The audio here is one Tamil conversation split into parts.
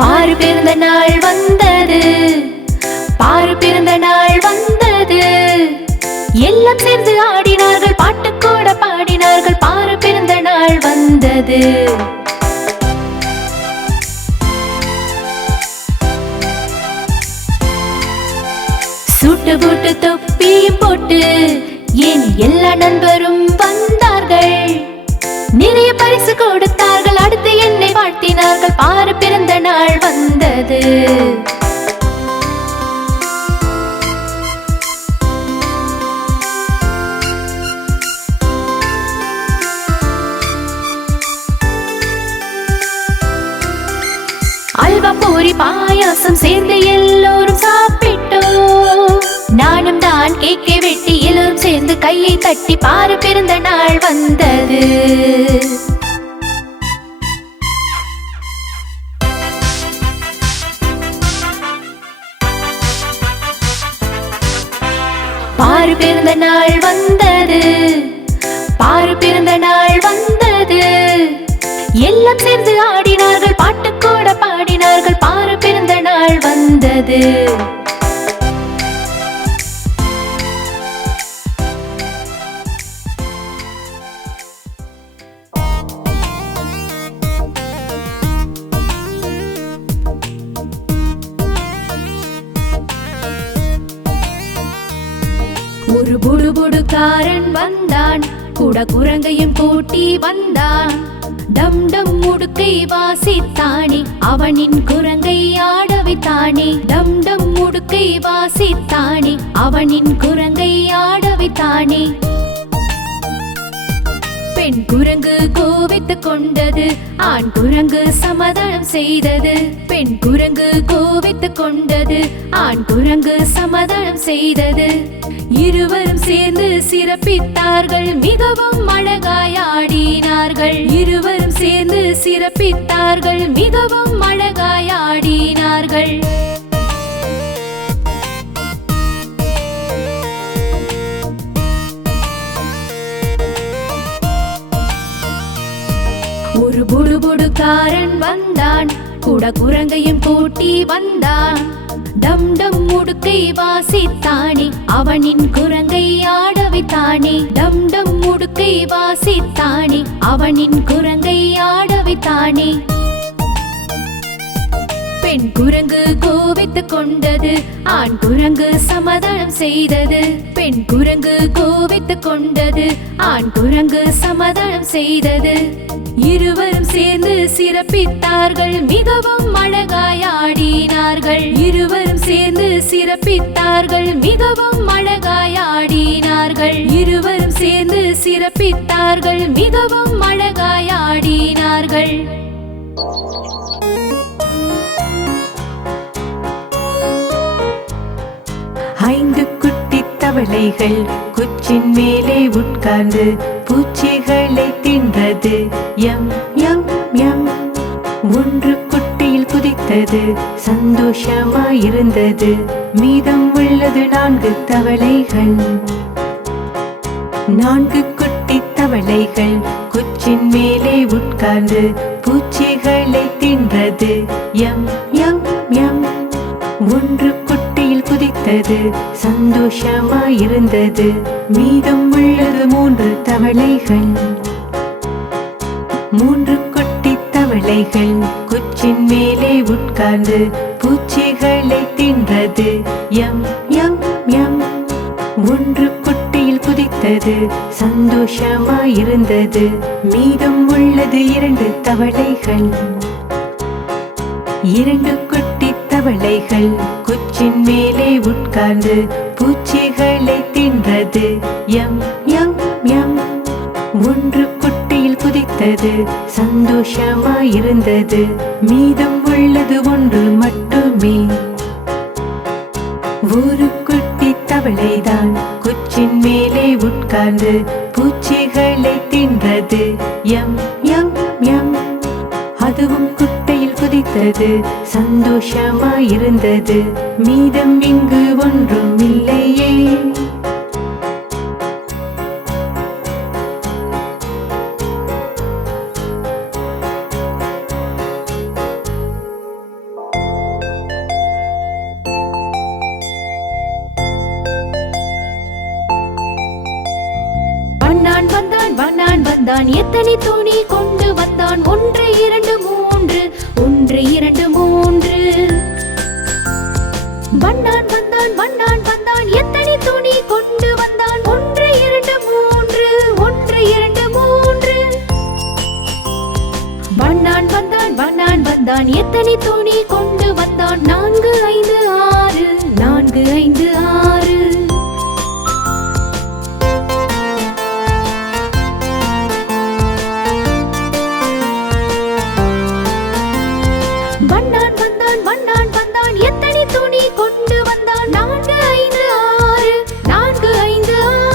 பாரு பிறந்த நாள் வந்தது, பாரு பிறந்த நாள் வந்தது. எல்லாம் சேர்ந்து ஆடினார்கள், பாட்டு கூட பாடினார்கள். பாரு பிறந்த நாள் வந்தது. சூட்டு பூட்டு தொப்பியும் போட்டு என் எல்லா நண்பரும் வந்தார்கள். நிறைய பரிசு கொடுத்தார்கள், அடுத்து என்னை வாழ்த்தினார்கள். பாரு பிறந்த நாள் வந்தது. அல்வா பூரி பாயாசம் சேர்ந்து எல்லோரும் சாப்பிட்டோம். நானும் தான் கேக்கை வெட்டி எல்லோரும் சேர்ந்து கையை தட்டி பாரு பிறந்த நாள் வந்தது. பாரு பிறந்த நாள் வந்தது, பாரு பிறந்த நாள் வந்தது. எல்லாம் சேர்ந்து ஆடினார்கள், பாட்டு கூட பாடினார்கள். பாரு பிறந்த நாள் வந்தது. ஒரு புடுபுடுக்காரன் வந்தான், கூட குரங்கையும் கூட்டி வந்தான். டம் டம் முடுக்கை வாசித்தானே, அவனின் குரங்கை ஆட வைத்தானே. டம் டம் முடுக்கை வாசித்தானே, அவனின் குரங்கை ஆட வைத்தானே. பெண் குரங்கு கோவித்துக் கொண்டது, ஆண் குரங்கு சமாதானம் செய்தது. பெண் குரங்கு கோவித்துக் கொண்டது, ஆண் குரங்கு சமாதானம் செய்தது. இருவரும் சேர்ந்து சிறப்பித்தார்கள், மிகவும் அழகாய் ஆடினார்கள். இருவரும் சேர்ந்து சிறப்பித்தார்கள், மிகவும் அழகாய் ஆடினார்கள். ஒரு புடுபுடுக்காரன் வந்தான், கூட குரங்கையும் கூட்டி வந்தான். டம் டம் முடுக்கை வாசித்தானே, அவனின் குரங்கை ஆட வைத்தானே. டம் டம் முடுக்கை வாசித்தானே, அவனின் குரங்கை ஆட வைத்தானே. பெண் குரங்கு கோவித்துக் கொண்டது, ஆண் குரங்கு சமாதானம் செய்தது. பெண் குரங்கு கோவித்துக் கொண்டது, ஆண் குரங்கு சமாதானம் செய்தது. இருவரும் சேர்ந்து சிறப்பித்தார்கள், மிகவும் அழகாய் ஆடினார்கள். இருவரும் சேர்ந்து சிறப்பித்தார்கள், மிகவும் அழகாய் ஆடினார்கள். இருவரும் சேர்ந்து சிறப்பித்தார்கள், மிகவும் அழகாய் ஆடினார்கள். ஐந்து குட்டி தவளைகள் குச்சின் மேலே உட்கார்ந்து பூச்சிகளை தின்றது. M M M. ஒன்று குட்டையில் குதித்தது, சந்தோஷமாயிருந்தது. மீதம் உள்ளது 4 தவளைகள். 4 குட்டி தவளைகள் குச்சின் மேலே உட்கார்ந்து பூச்சிகளை தின்றது. M M M. ஒன்று குட்டையில் குதித்தது, சந்தோஷமாயிருந்தது. மீதம் உள்ளது 3 தவளைகள். 3 குட்டி தவளைகள் குச்சின் மேலே உட்கார்ந்து பூச்சிகளை தின்றது. M M M. ஒன்று குட்டையில் குதித்தது, சந்தோஷமாயிருந்தது. மீதம் உள்ளது 2 தவளைகள். 2 குட்டி தவளைகள் குச்சின் மேலே உட்கார்ந்து பூச்சிகளை தின்றது. M M M. ஒன்று குட்டையில் குதித்தது, சந்தோஷமாயிருந்தது. மீதம் உள்ளது 1 மட்டுமே. ஒரு குட்டி தவளைதான் குச்சின் மேலே உட்கார்ந்து பூச்சிகளை தின்றது. M M M. அதுவும் குட்டையில் குதித்தது, சந்தோஷமாயிருந்தது. மீதம் இங்கு ஒன்றும் இல்லையே. வந்தான் எத்தனை துணி கொண்டு வந்தான் 1 2 3 1 2 3 வண்ணான் வந்தான் வண்ணான் வந்தான் எத்தனை துணி கொண்டு வந்தான் 1 2 3 1 2 3 வண்ணான் வந்தான் வண்ணான் வந்தான் எத்தனை துணி கொண்டு வந்தான் 4 5 6 4 5 6 வண்ணான் வந்தான் வண்ணான் வந்தான் எத்தனை துணி கொண்டு வந்தான் 4 5 6 4 5 6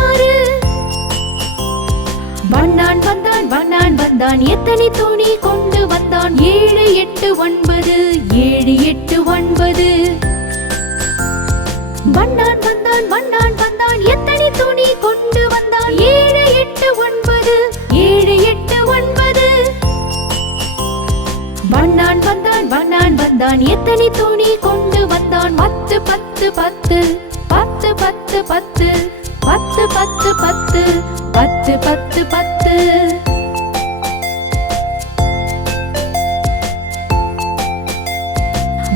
வண்ணான் வந்தான் வண்ணான் வந்தான் எத்தனை துணி கொண்டு வந்தான் 7 8 9 7 8 9 வண்ணான் வந்தான் வண்ணான் வந்தான் எத்தனை துணி கொண்டு வந்தான் 7 8 9 7 8 9 வண்ணான் வந்தான் வண்ணான் வந்தான் எத்தனை துணி கொண்டு வந்தான் 10 10 10 10 10 10 10 10 10 10 10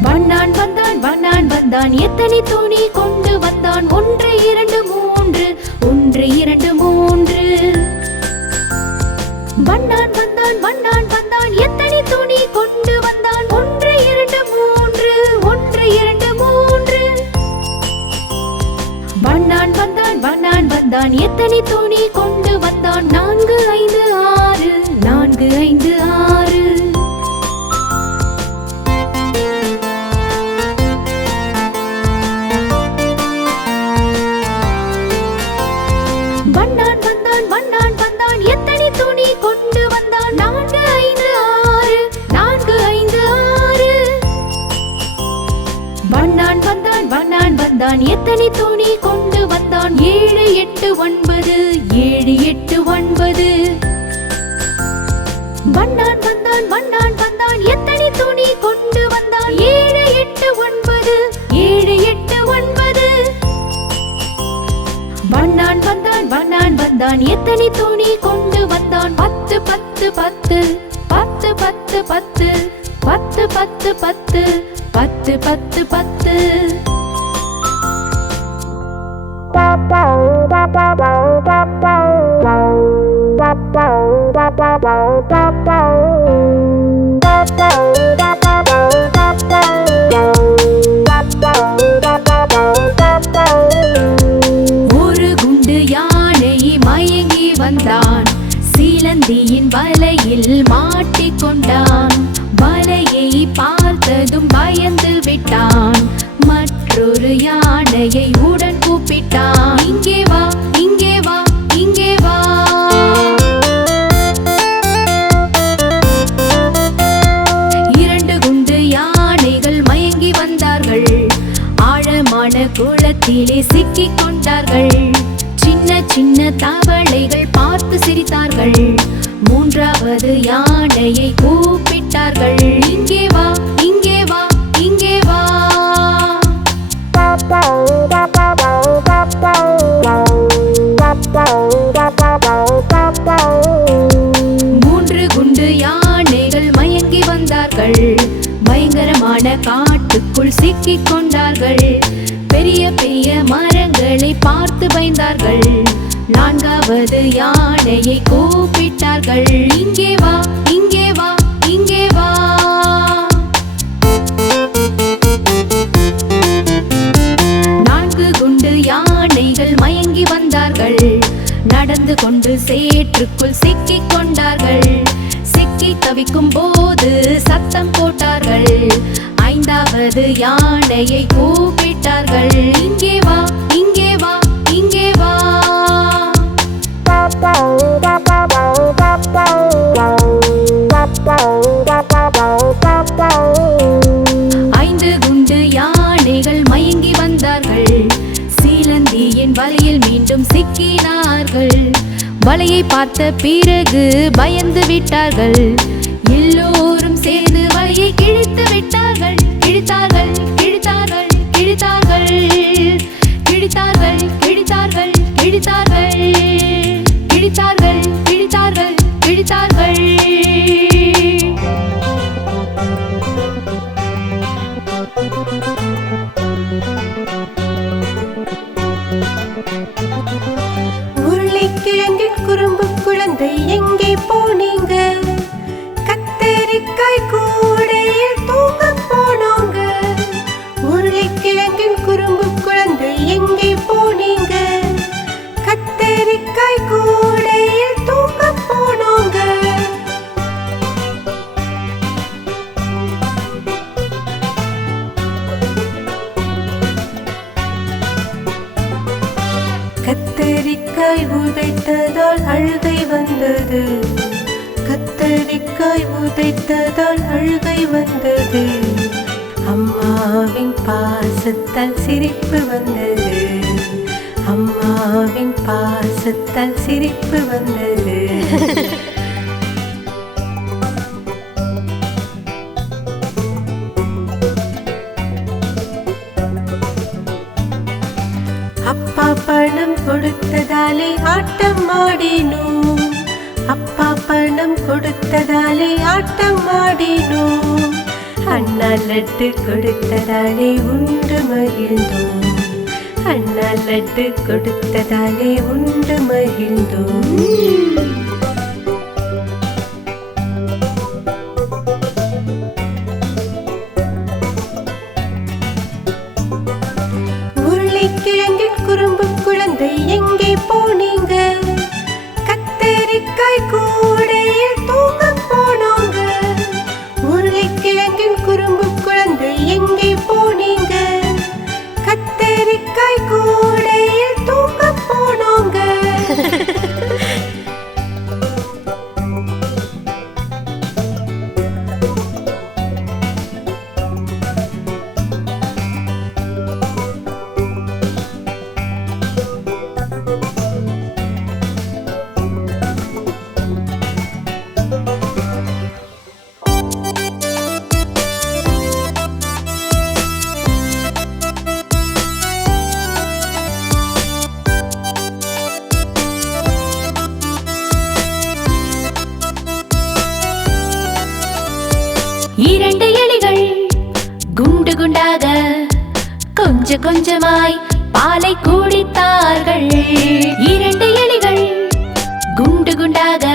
வண்ணான் வந்தான் வண்ணான் வந்தான் எத்தனை துணி கொண்டு வந்தான் 1 2 3 1 2 3 வண்ணான் வந்தான் வண்ணான் வந்தான் எத்தனை துணி கொண்டு வந்தான் 1 2 3 1 2 3 வண்ணான் வந்தான் வண்ணான் வந்தான் எத்தனை துணி கொண்டு வந்தான் 4 5 6 4 5 6 வண்ணான் வந்தான் வண்ணான் வந்தான் எத்தனை துணி கொண்டு வந்தான் 4 5 6 4 5 6 வண்ணான் வந்தான் வண்ணான் வந்தான் எத்தனை துணி கொண்டு வந்தான் 7 8 9 7 8 9 வண்ணான் வந்தான் வண்ணான் வந்தான் எத்தனை துணி கொண்டு வந்தான் 7 8 9 7 8 9 வண்ணான் வந்தான் வண்ணான் வந்தான் எத்தனை துணி கொண்டு வந்தான் 10 10 10 10 10 10 10 10 10 10 10 ஒரு குண்டு யானை மயங்கி வந்தான் சீலந்தியின் வலையில் மாட்டிக்கொண்டான் வலையை பார்த்ததும் பயந்து விட்டான் மற்றொரு யானையை உடன் கூப்பிட்டான் இங்கே வா இங்கே வா இங்கே வா இரண்டு குண்டு யானைகள் மயங்கி வந்தார்கள் ஆழமான குளத்திலே சிக்கிக் கொண்டார்கள் சின்ன சின்ன தவளைகள் பார்த்து சிரித்தார்கள் மூன்றாவது யானையை கூப்பிட்டார்கள் இங்கே வா இங்கே வா இங்கே வா மூன்று குண்டு யானைகள் மயங்கி வந்தார்கள் பயங்கரமான காட்டுக்குள் சிக்கிக் கொண்டார்கள் பெரிய பெரிய மரங்களை பார்த்து பயந்தார்கள் நான்காவது யானையை கூப்பிட்டார்கள் இங்கே வா இங்கே வா இங்கே வா நான்கு குண்டு யானைகள் மயங்கி வந்தார்கள் நடந்து கொண்டு சேற்றுக்குள் சிக்கிக் கொண்டார்கள் சிக்கி தவிக்கும் போது சத்தம் போட்டார்கள் ஐந்தாவது யானையை கூப்பிட்டார்கள் இங்கே வா இங்கே வா இங்கே வா ஐந்து குண்டு யானைகள் மயங்கி வந்தார்கள் சீலந்தியின் வலையில் மீண்டும் சிக்கினார்கள் வலையை பார்த்த பிறகு பயந்து விட்டார்கள் எல்லோரும் சேர்ந்து வலையை கிழித்து விட்டார்கள் கிழித்தார்கள் கிழித்தார்கள் கிழித்தார்கள் கிழித்தார்கள் கிழித்தார்கள் கிழித்தார்கள் கிழித்தார்கள் கிழித்தார்கள் உருளைக்கிழங்கின் குறும்பு குழந்தை எங்கே போனீங்க? கத்தரிக்காய் கூடையில் தூங்க போனோங்க. உருளைக்கிழங்கின் குறும்பு குழந்தை எங்கே போனீங்க? கத்தரிக்காய் கூடையில் தூங்க போனோங்க. கத்தரிக்காய் உதைத்ததால் அழுகை வந்தது. கத்தரிக்காய் உதைத்ததால் அழுகை வந்தது. அம்மாவின் பாசத்தால் சிரிப்பு வந்தது. அம்மாவின் பாசத்தால் சிரிப்பு வந்தது. அப்பா பணம் கொடுத்ததாலே ஆட்டம் ஆடினோம். அப்பா பணம் கொடுத்ததாலே ஆட்டம் ஆடினோம். அண்ணா லட்டு கொடுத்ததாலே உண்டு மகிழ்ந்தோம். அண்ணா லட்டு கொடுத்ததாலே உண்டு மகிழ்ந்தோம். உருளைக்கிழங்கின் குறும்பு குழந்தை எங்கே போனீங்க? கத்தரிக்காய் கூடையில் தூங்க போனோங்க. உருளைக்கிழங்கின் குறும்பு குழந்தை எங்கே போனீங்க? கத்தரிக்காய் கூடையில் தூங்க போனோங்க. இரண்டு எலிகள் குண்டு குண்டாக கொஞ்சம் கொஞ்சமாய் பாலை குடித்தார்கள். இரண்டு எலிகள் குண்டு குண்டாக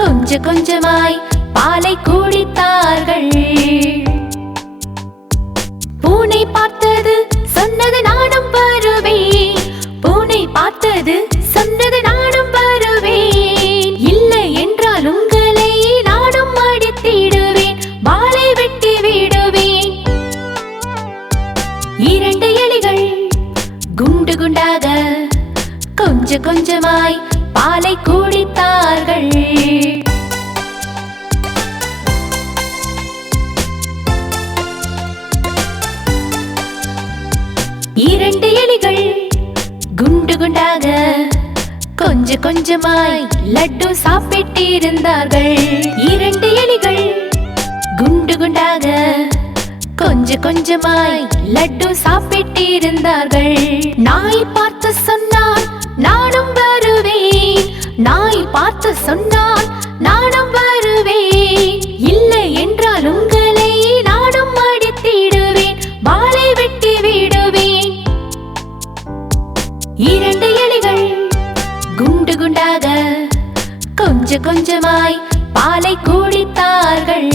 கொஞ்சம் கொஞ்சமாய் பாலை குடித்தார்கள். பூனை பார்த்தது சொன்னது நானும் வருவேன். பூனை பார்த்தது சொன்னது நானும் வருவேன். இல்லை என்றால் உங்களை நானும் அடித்திடுவேன். வாளை வெட்டி விடுவேன். இரண்டு எலிகள் குண்டு குண்டாக கொஞ்சம் கொஞ்சமாய் பாலை குடித்தார்கள். இரண்டு எலிகள் குண்டு குண்டாக கொஞ்சம் கொஞ்சமாய் லட்டு சாப்பிட்டிருந்தார்கள். இரண்டு எலிகள் குண்டு குண்டாக கொஞ்சம் கொஞ்சமாய் லட்டு சாப்பிட்டிருந்தார்கள். நாய் பார்த்து சொன்னால் நானும் வருவேன். நாய் பார்த்து சொன்னால் நானும் வருவேன். இல்லை என்றால் உங்களை நானும் அடித்திடுவேன். வாளை வெட்டி விடுவேன். இரண்டு எலிகள் குண்டு குண்டாக கொஞ்சம் கொஞ்சமாய் பாலை குடித்தார்கள்.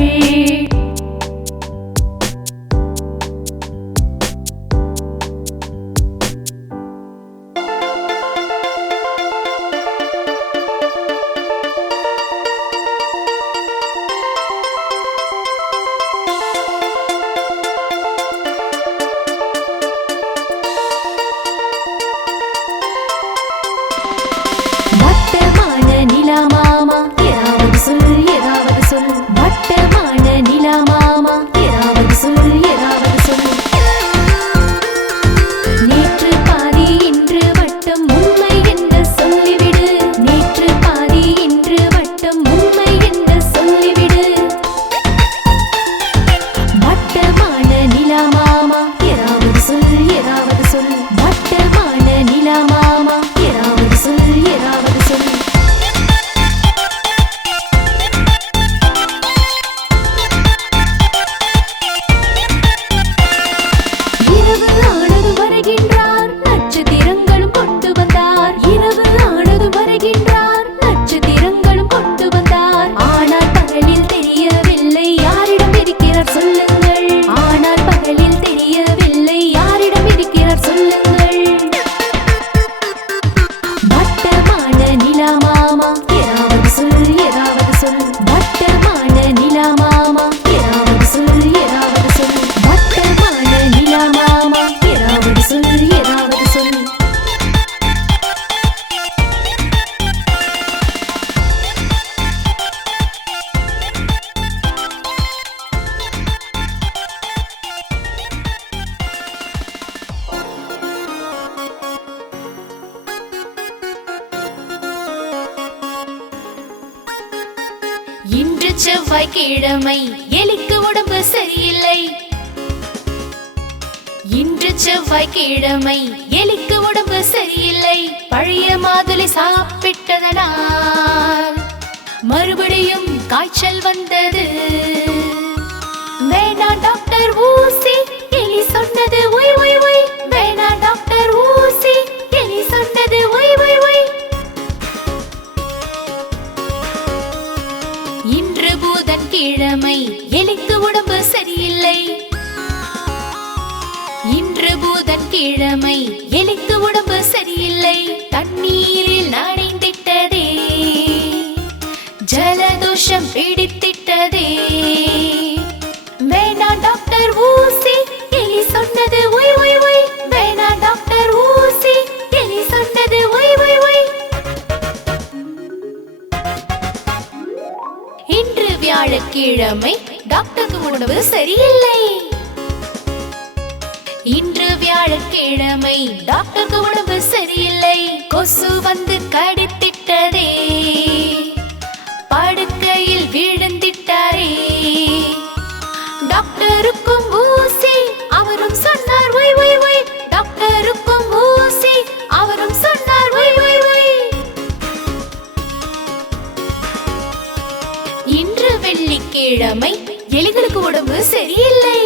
செவ்வாய்க்கிழமை எலிக்கு உடம்பு சரியில்லை. இன்று செவ்வாய்க்கிழமை எலிக்கு உடம்பு சரியில்லை. பழைய மாதுளை சாப்பிட்டதனால் மறுபடியும் காய்ச்சல் வந்தது. வேணா டாக்டர் ஊசி, எலி சொன்னது ஒய் ஒய் ஒய். வேணா டாக்டர் ஊசி, எலி சொன்னது ஒய் ஒய் ஒய். இன்று புதன்கிழமை எலிக்கு உடம்பு சரியில்லை. இன்று புதன்கிழமை எலிக்கு உடம்பு சரியில்லை. தண்ணீரில் நனைந்திட்டதே, ஜலதோஷம் பிடித்திட்டதே. வேணா டாக்டர் ஊசி, எலி சொன்னது ஒய் ஒய் ஒய். வேணா டாக்டர் ஊசி, எலி சொன்னது ஒய் ஒய் ஒய். இன்று வியாழக்கிழமை டாக்டருக்கு உடம்பு சரியில்லை. இன்று வியாழக்கிழமை டாக்டருக்கு உடம்பு சரியில்லை. கொசு வந்து கடித்திட்டதே, படுக்கையில் விழுந்திட்டாரே. டாக்டருக்கும் ஊசி, அவரும் சொன்னார் ஒய் ஒய் ஒய். டாக்டருக்கும் ஊசி, அவரும் சொன்னார் ஒய் ஒய் ஒய். இன்று வெள்ளிக்கிழமை எலிகளுக்கு உடம்பு சரியில்லை.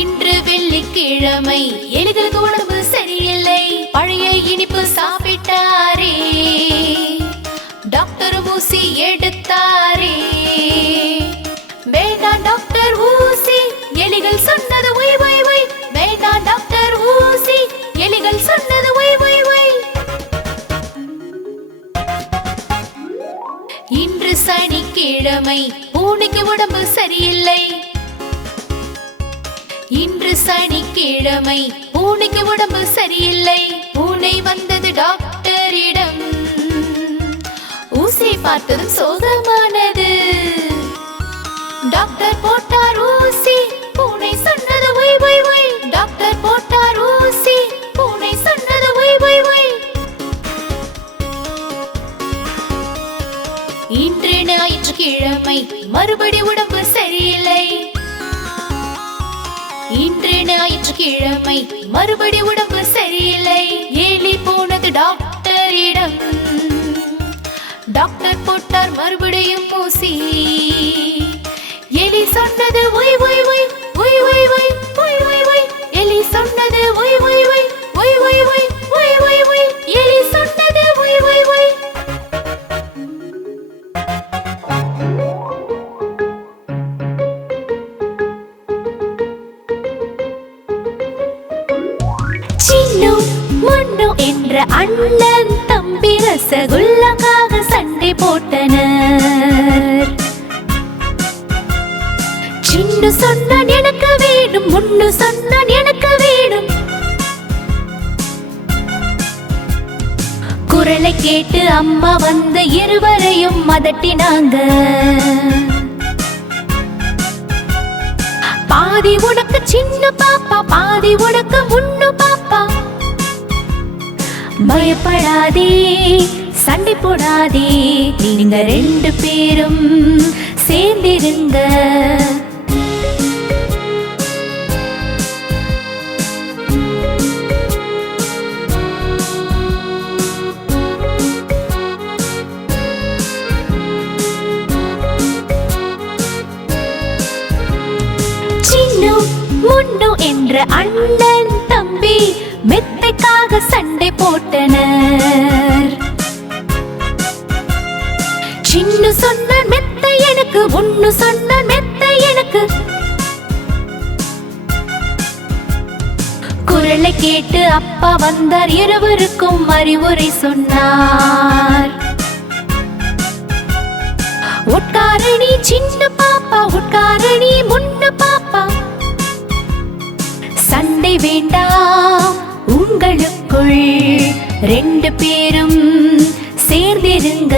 இன்று வெள்ளிக்கிழமை எலிகளுக்கு உடம்பு சரியில்லை. பழைய இனிப்பு சாப்பிட்டாரே, டாக்டர் ஊசி எடுத்தாரே. வேணா டாக்டர் ஊசி, எலிகள் சொன்னது ஒய் ஒய் ஒய். வேணா டாக்டர் ஊசி, எலிகள் சொன்னது ஒய் ஒய் ஒய். இன்று சனிக்கிழமை பூனைக்கு உடம்பு சரியில்லை. இன்று சனிக்கிழமை பூனைக்கு உடம்பு சரியில்லை. பூனை வந்தது டாக்டரிடம், ஊசி பார்த்ததும் சோகமானது. டாக்டர் போட்டார் ஊசி, பூனை சொன்னது ஒய் ஒய் ஒய். டாக்டர் போட்டார் ஊசி, பூனை சொன்னது ஒய் ஒய் ஒய். இன்று ஞாயிற்றுக்கிழமை மறுபடி உடம்பு சரியில்லை. இன்று ஞாயிற்றுக்கிழமை மறுபடி உடம்பு சரியில்லை. எலி போனது டாக்டரிடம், டாக்டர் போட்டார் மறுபடியும் ஊசி. எலி சொன்னது ஒய் ஒய் ஒய். ஒய் ஒய் ஒய் ஒய் ஒய் ஒய். எலி சொன்னது ஒய் ஒய் ஒய். ஒய் ஒய் ஒய் ஒய் ஒய் ஒய். எலி சொன்னது ஒய் ஒய் ஒய். சின்னு முன்னு என்ற அண்ணன் தம்பி ரசகுல்லாக்காக சண்டை போட்டனர். சின்னு சொன்னான் எனக்கு வேணும், முன்னு சொன்னான் எனக்கு வேணும். குரலை கேட்டு அம்மா வந்து இருவரையும் அதட்டினாங்க. பாதி உனக்கு சின்ன பாப்பா, பாதி உனக்கு முன்னு பாப்பா. பயப்படாதே, சண்டை போடாதே, நீங்க ரெண்டு பேரும் சேர்ந்திருங்க. சின்னு முன்னு என்ற அண்ணன் தம்பி மெத்தைக்காக சண்டை போட்டனர். சின்னு சொன்னான் மெத்தை எனக்கு, முன்னு சொன்னான் மெத்தை எனக்கு. குரலை கேட்டு அப்பா வந்தார், இருவருக்கும் அறிவுரை சொன்னார். உட்காரணி சின்ன பாப்பா, உட்காரணி முன்னு பாப்பா. சண்டை வேண்டாம் உங்களுக்குள், ரெண்டு பேரும் சேர்ந்திருங்க.